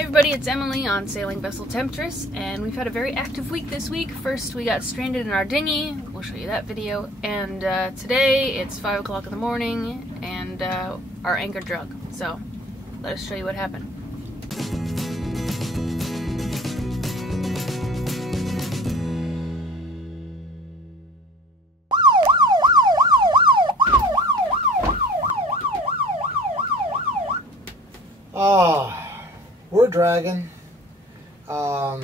Hey everybody, it's Emily on Sailing Vessel Temptress, and we've had a very active week this week. First, we got stranded in our dinghy. We'll show you that video. And today, it's 5 o'clock in the morning, and our anchor drug. So, let us show you what happened. We're dragging, but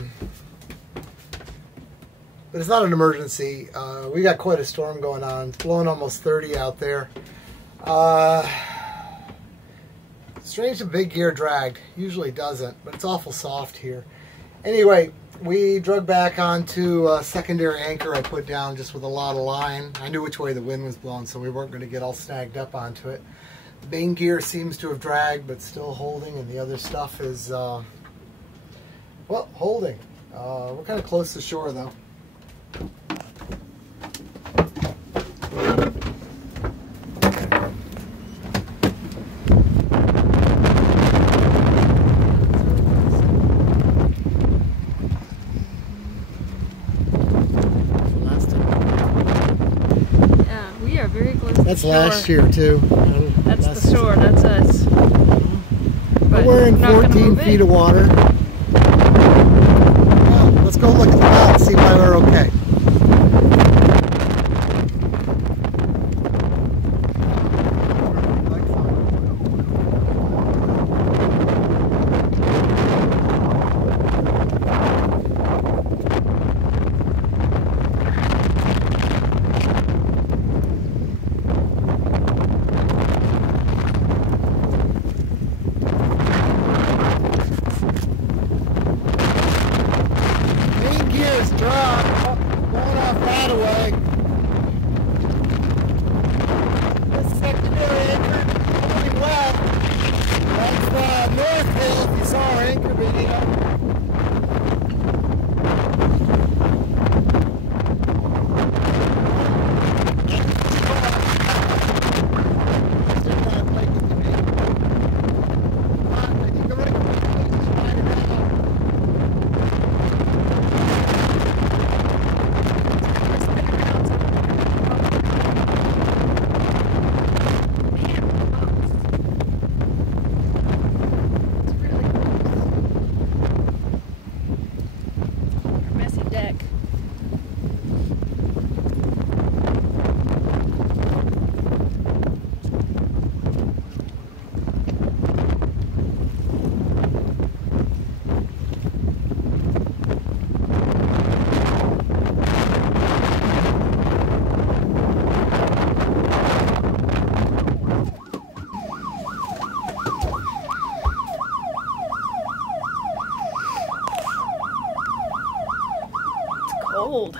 it's not an emergency. We got quite a storm going on. It's blowing almost 30 out there. Strange the big gear dragged. Usually doesn't, but it's awful soft here. Anyway, we drug back onto a secondary anchor I put down just with a lot of line. I knew which way the wind was blowing, so we weren't going to get all snagged up onto it. The main gear seems to have dragged, but still holding, and the other stuff is, well, holding. We're kind of close to shore, though. Yeah, we are very close to That's shore. last year, too. That's the shore, that's us. But we're in 14 feet of water. Well, let's go look at the map and see why we're okay. Cold.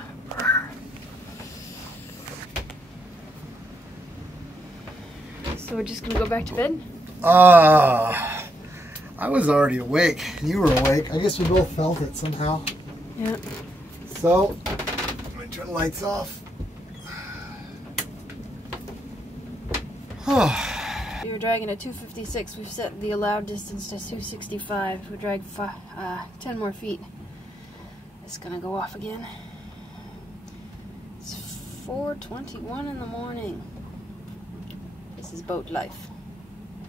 So we're just gonna go back to bed? I was already awake. You were awake. I guess we both felt it somehow. Yeah. So, I'm gonna turn the lights off. We were dragging at 256. We've set the allowed distance to 265. We dragged 10 more feet. It's gonna go off again. It's 4:21 in the morning. This is boat life.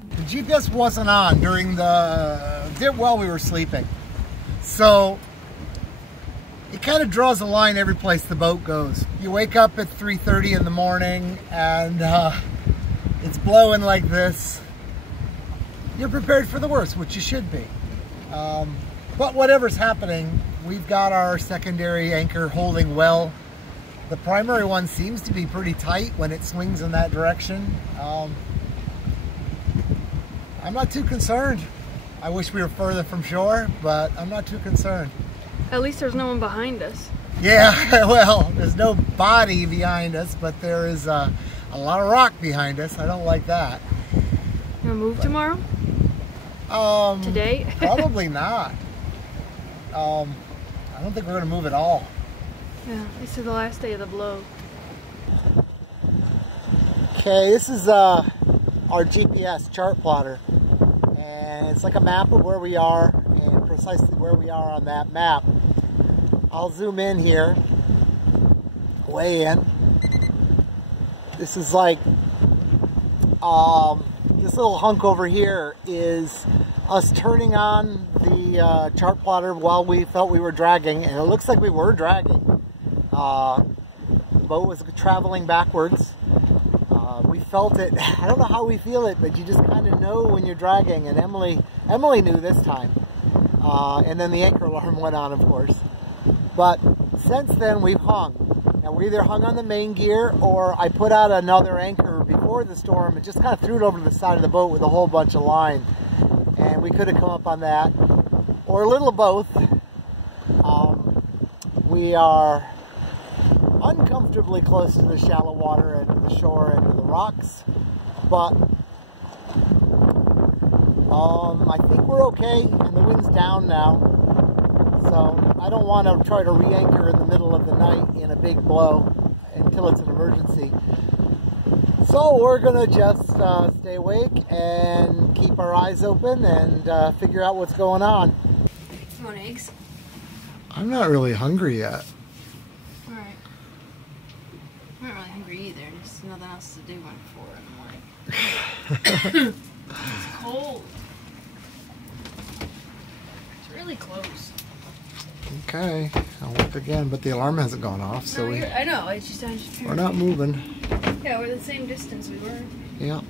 The GPS wasn't on during while we were sleeping. So, it kind of draws a line every place the boat goes. You wake up at 3:30 in the morning and it's blowing like this. You're prepared for the worst, which you should be. But whatever's happening, we've got our secondary anchor holding well. The primary one seems to be pretty tight when it swings in that direction. I'm not too concerned. I wish we were further from shore, but I'm not too concerned. At least there's no one behind us. Yeah, well, there's no body behind us, but there is a lot of rock behind us. I don't like that. You wanna move tomorrow? Today? Probably not. I don't think we're gonna move at all. Yeah, this is the last day of the blow. Okay, this is our GPS chart plotter, and it's like a map of where we are, and precisely where we are on that map. I'll zoom in here, way in. This is like, this little hunk over here is us turning on the chart plotter while we felt we were dragging, and it looks like we were dragging. The boat was traveling backwards. We felt it. I don't know how we feel it, but you just kind of know when you're dragging, and Emily knew this time. And then the anchor alarm went on, of course. But since then, we've hung. Now, we either hung on the main gear, or I put out another anchor before the storm and just kind of threw it over to the side of the boat with a whole bunch of line. And we could have come up on that, or a little of both. We are uncomfortably close to the shallow water and to the shore and to the rocks, but I think we're okay, and the wind's down now, so I don't want to try to re-anchor in the middle of the night in a big blow until it's an emergency. So we're gonna just stay awake and keep our eyes open and figure out what's going on. You want eggs? I'm not really hungry yet. Alright. I'm not really hungry either. There's nothing else to do when 4 in the morning. It's cold. It's really close. Okay, I'll look again, but the alarm hasn't gone off, so No, I know. It's just we're not moving. Yeah, we're the same distance we were. Yeah.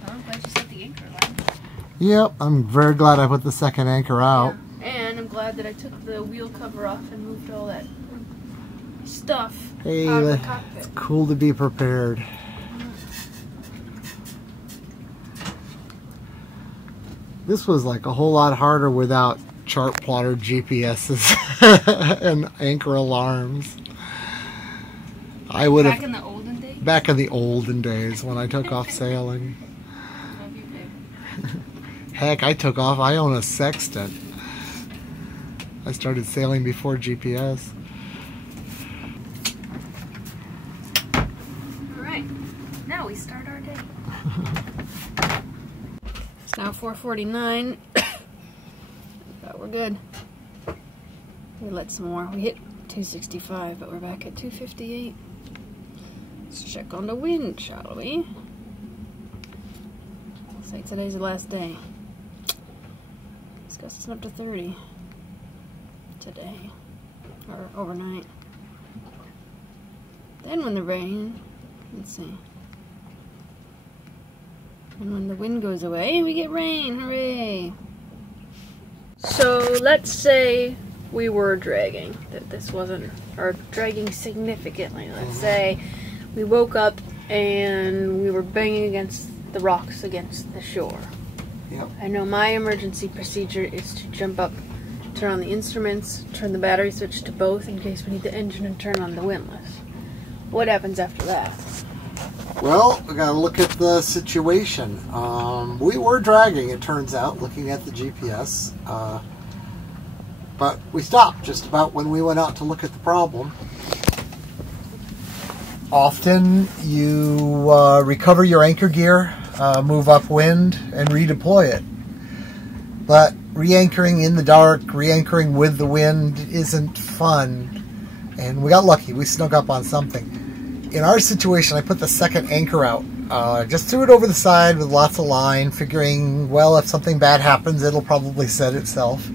Well, I'm glad you set the anchor line. Yep, I'm very glad I put the second anchor out. Yeah. And I'm glad that I took the wheel cover off and moved all that stuff out of the cockpit. It's cool to be prepared. This was like a whole lot harder without chart plotter GPSs and anchor alarms. I would have Back in the olden days? Back in the olden days when I took off sailing. Love you, babe. Heck, I took off. I own a sextant. I started sailing before GPS. Alright, now we start our day. It's now 4:49. But we're good. We lit some more. We hit 265, but we're back at 258. Let's check on the wind, shall we? Looks like today's the last day. It's gusting up to 30 today, or overnight. Then when the rain, let's see. And when the wind goes away, we get rain, hooray! So let's say we were dragging, that this wasn't, or dragging significantly. Let's say we woke up and we were banging against the rocks against the shore. Yep. I know my emergency procedure is to jump up, turn on the instruments, turn the battery switch to both in case we need the engine, and turn on the windlass. What happens after that? Well, we gotta look at the situation. We were dragging, it turns out, looking at the GPS. But we stopped just about when we went out to look at the problem. Often you recover your anchor gear, move upwind, and redeploy it. But re-anchoring in the dark, re-anchoring with the wind isn't fun. And we got lucky, we snuck up on something. In our situation, I put the second anchor out. Just threw it over the side with lots of line, figuring, well, if something bad happens, it'll probably set itself.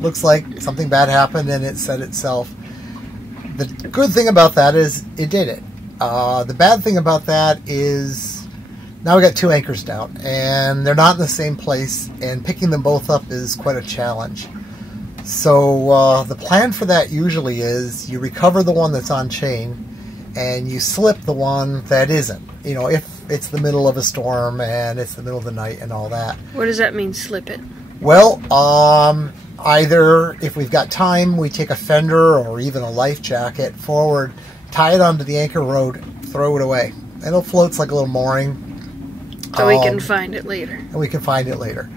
Looks like something bad happened and it set itself. The good thing about that is it did it. The bad thing about that is now we got two anchors down and they're not in the same place, and picking them both up is quite a challenge. So the plan for that usually is you recover the one that's on chain and you slip the one that isn't. You know, if it's the middle of a storm and it's the middle of the night and all that. What does that mean, slip it? Well, either if we've got time, we take a fender or even a life jacket forward, tie it onto the anchor rod, throw it away. And it floats like a little mooring. So we can find it later. And we can find it later.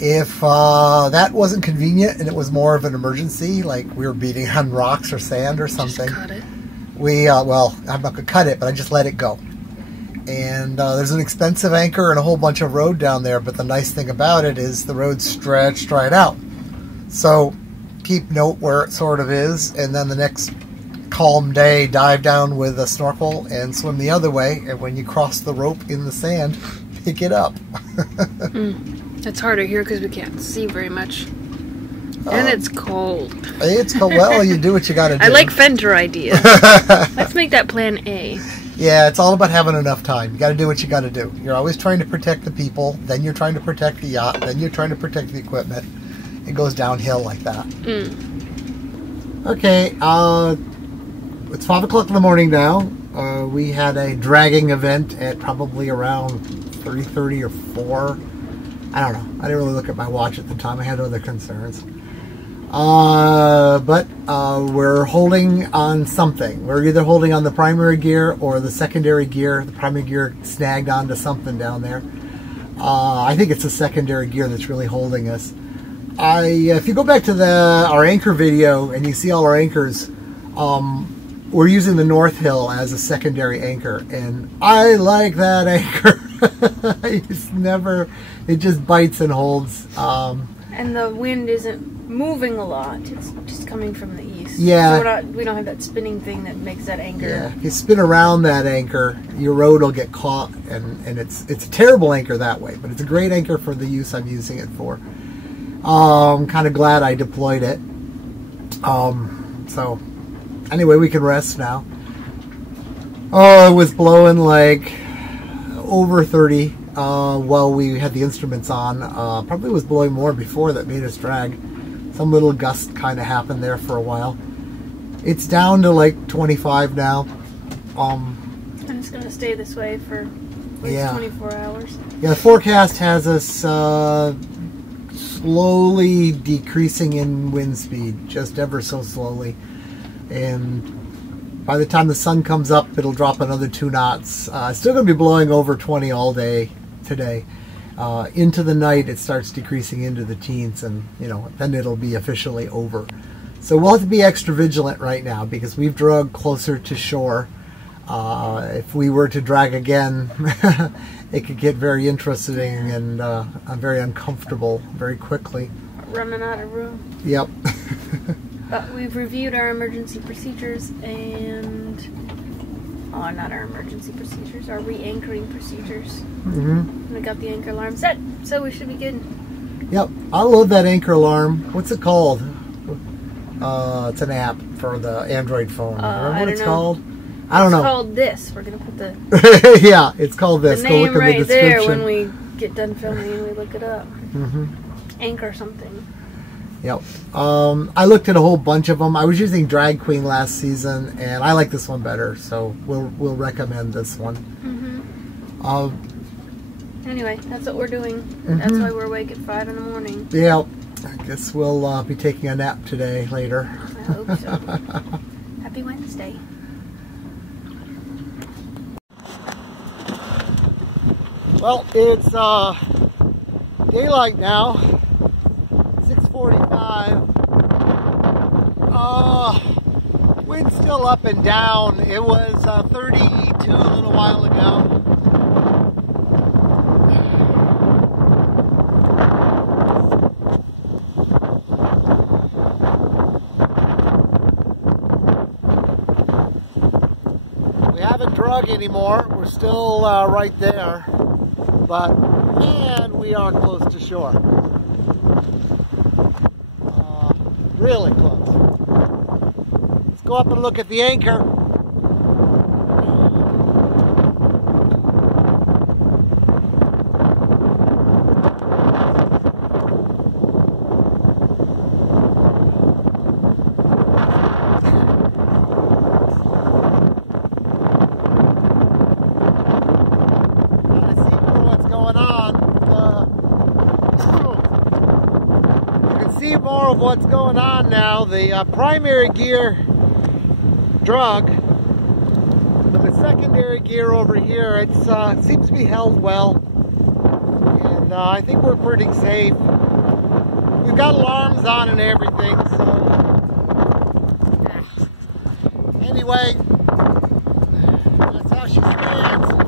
If that wasn't convenient and it was more of an emergency, like we were beating on rocks or sand or something, just cut it. well, I'm not going to cut it, but I just let it go. And there's an expensive anchor and a whole bunch of road down there, but the nice thing about it is the road's stretched right out. So keep note where it sort of is, and then the next calm day, dive down with a snorkel and swim the other way, and when you cross the rope in the sand, pick it up. It's harder here because we can't see very much. And it's cold. It's cold. Well, you do what you gotta do. I like Fender ideas. Let's make that plan A. Yeah, it's all about having enough time. You gotta do what you gotta do. You're always trying to protect the people, then you're trying to protect the yacht, then you're trying to protect the equipment. It goes downhill like that. Okay, it's 5 o'clock in the morning now. We had a dragging event at probably around 3:30 or 4. I don't know. I didn't really look at my watch at the time. I had other concerns. But we're holding on something. We're either holding on the primary gear or the secondary gear. The primary gear snagged onto something down there. I think it's the secondary gear that's really holding us. If you go back to our anchor video and you see all our anchors, we're using the North Hill as a secondary anchor, and I like that anchor. It just bites and holds. And the wind isn't moving a lot. It's just coming from the east. Yeah. So we don't have that spinning thing that makes that anchor. Yeah. If you spin around that anchor, your rode will get caught, and it's a terrible anchor that way, but it's a great anchor for the use I'm using it for. I'm kind of glad I deployed it. So anyway, we can rest now. Oh, it was blowing like over 30 while we had the instruments on. Probably was blowing more before that made us drag. Some little gust kind of happened there for a while. It's down to like 25 now. And it's going to stay this way for at least 24 hours. Yeah, the forecast has us slowly decreasing in wind speed, just ever so slowly. And by the time the sun comes up, it'll drop another 2 knots. It's still going to be blowing over 20 all day today. Into the night, it starts decreasing into the teens, and then it'll be officially over. So we'll have to be extra vigilant right now because we've dragged closer to shore. If we were to drag again, it could get very interesting and very uncomfortable very quickly. Running out of room. Yep. But we've reviewed our emergency procedures and... Oh, not our emergency procedures, our re-anchoring procedures. We got the anchor alarm set, so we should be good. Yep. I love that anchor alarm. What's it called? It's an app for the Android phone. Remember what it's called? I don't know. It's called this. We're going to put the... Yeah, it's called this. The Go name look in right the description. there when we get done filming and we look it up. Anchor something. Yep. I looked at a whole bunch of them. I was using Drag Queen last season, and I like this one better, so we'll recommend this one. Anyway, that's what we're doing. That's why we're awake at 5 in the morning. Yeah. I guess we'll be taking a nap today later. I hope so. Happy Wednesday. Well, it's daylight now. 6:45. Wind's still up and down. It was 32 a little while ago. We haven't drug anymore. We're still right there. But man, we are close to shore. Really close. Let's go up and look at the anchor. More of what's going on now. The primary gear drug, but the secondary gear over here, it seems to be held well, and I think we're pretty safe. We've got alarms on and everything, so anyway, that's how she stands.